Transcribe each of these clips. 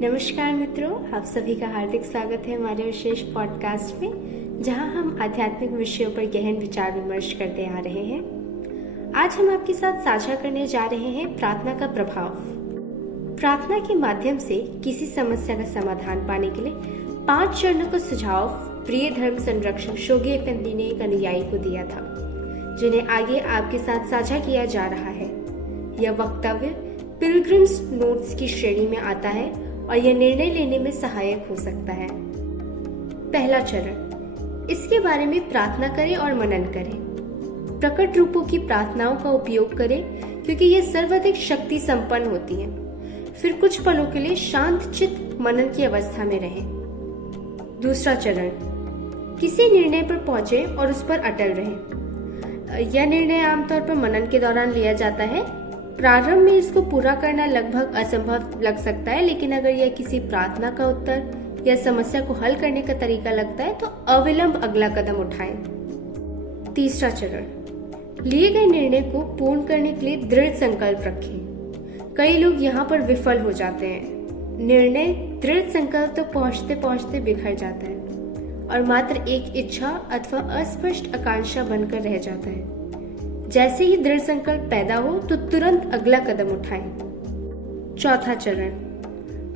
नमस्कार मित्रों, आप सभी का हार्दिक स्वागत है हमारे विशेष पॉडकास्ट में, जहां हम आध्यात्मिक विषयों पर गहन विचार विमर्श करते आ रहे हैं। आज हम आपके साथ साझा करने जा रहे हैं प्रार्थना का प्रभाव। प्रार्थना के माध्यम से किसी समस्या का समाधान पाने के लिए 5 चरणों का सुझाव प्रिय धर्म संरक्षक शोगे एफएनडी ने एक अनुयायी को दिया था, जिन्हें आगे आपके साथ साझा किया जा रहा है। यह वक्तव्य पिलग्रिम्स नोट्स की श्रेणी में आता है और यह निर्णय लेने में सहायक हो सकता है। पहला चरण, इसके बारे में प्रार्थना करें और मनन करें। प्रकट रूपों की प्रार्थनाओं का उपयोग करें क्योंकि ये सर्वाधिक शक्ति संपन्न होती हैं। फिर कुछ पलों के लिए शांत चित्त मनन की अवस्था में रहें। दूसरा चरण, किसी निर्णय पर पहुंचे और उस पर अटल रहें। यह निर्णय आमतौर पर मनन के दौरान लिया जाता है। प्रारंभ में इसको पूरा करना लगभग असंभव लग सकता है, लेकिन अगर यह किसी प्रार्थना का उत्तर या समस्या को हल करने का तरीका लगता है तो अविलंब अगला कदम उठाएं। तीसरा चरण, लिए गए निर्णय को पूर्ण करने के लिए दृढ़ संकल्प रखें। कई लोग यहाँ पर विफल हो जाते हैं। निर्णय दृढ़ संकल्प तक पहुँचते पहुँचते बिखर जाता है और मात्र एक इच्छा अथवा अस्पष्ट आकांक्षा बनकर रह जाता है। जैसे ही दृढ़ संकल्प पैदा हो तो तुरंत अगला कदम उठाएं। चौथा चरण,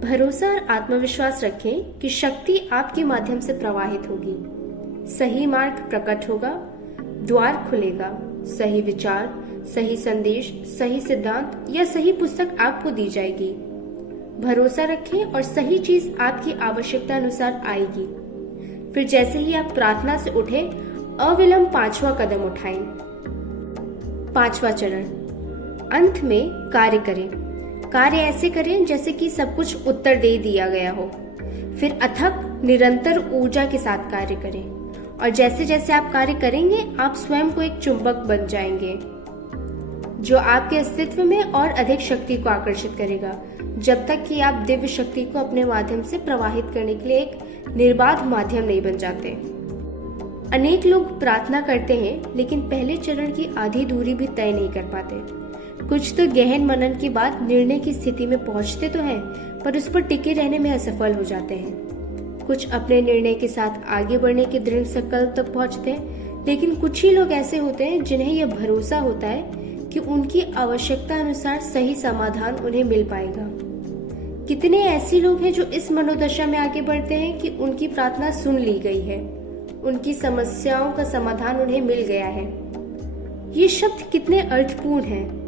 भरोसा और आत्मविश्वास रखें कि शक्ति आपके माध्यम से प्रवाहित होगी। सही मार्ग प्रकट होगा, द्वार खुलेगा, सही विचार, सही संदेश, सही सिद्धांत या सही पुस्तक आपको दी जाएगी। भरोसा रखें और सही चीज आपकी आवश्यकता अनुसार आएगी। फिर जैसे ही आप प्रार्थना से उठे, अविलंब 5वां कदम उठाएं। 5वां चरण, अंत में कार्य करें। कार्य ऐसे करें जैसे कि सब कुछ उत्तर दे दिया गया हो। फिर अथक निरंतर ऊर्जा के साथ कार्य करें और जैसे जैसे आप कार्य करेंगे आप स्वयं को एक चुंबक बन जाएंगे, जो आपके अस्तित्व में और अधिक शक्ति को आकर्षित करेगा, जब तक कि आप दिव्य शक्ति को अपने माध्यम से प्रवाहित करने के लिए एक निर्बाध माध्यम नहीं बन जाते। अनेक लोग प्रार्थना करते हैं लेकिन पहले चरण की आधी दूरी भी तय नहीं कर पाते। कुछ तो गहन मनन के बाद निर्णय की स्थिति में पहुंचते तो हैं, पर उस पर टिके रहने में असफल हो जाते हैं। कुछ अपने निर्णय के साथ आगे बढ़ने के दृढ़ संकल्प तक पहुंचते हैं, लेकिन कुछ ही लोग ऐसे होते हैं जिन्हें यह भरोसा होता है कि उनकी आवश्यकता अनुसार सही समाधान उन्हें मिल पाएगा। कितने ऐसे लोग हैं जो इस मनोदशा में आगे बढ़ते हैं कि उनकी प्रार्थना सुन ली गई है, उनकी समस्याओं का समाधान उन्हें मिल गया है। ये शब्द कितने अर्थपूर्ण हैं।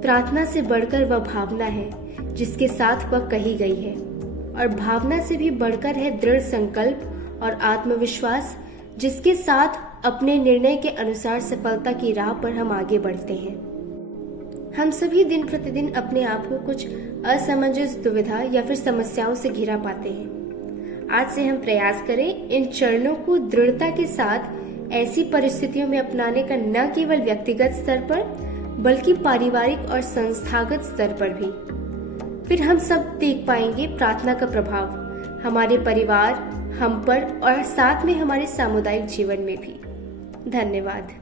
प्रार्थना से बढ़कर वह भावना है जिसके साथ वह कही गई है, और भावना से भी बढ़कर है दृढ़ संकल्प और आत्मविश्वास, जिसके साथ अपने निर्णय के अनुसार सफलता की राह पर हम आगे बढ़ते हैं। हम सभी दिन प्रतिदिन अपने आप को कुछ असमंजस, दुविधा या फिर समस्याओं से घिरा पाते हैं। आज से हम प्रयास करें इन चरणों को दृढ़ता के साथ ऐसी परिस्थितियों में अपनाने का, न केवल व्यक्तिगत स्तर पर बल्कि पारिवारिक और संस्थागत स्तर पर भी। फिर हम सब देख पाएंगे प्रार्थना का प्रभाव हमारे परिवार, हम पर और साथ में हमारे सामुदायिक जीवन में भी। धन्यवाद।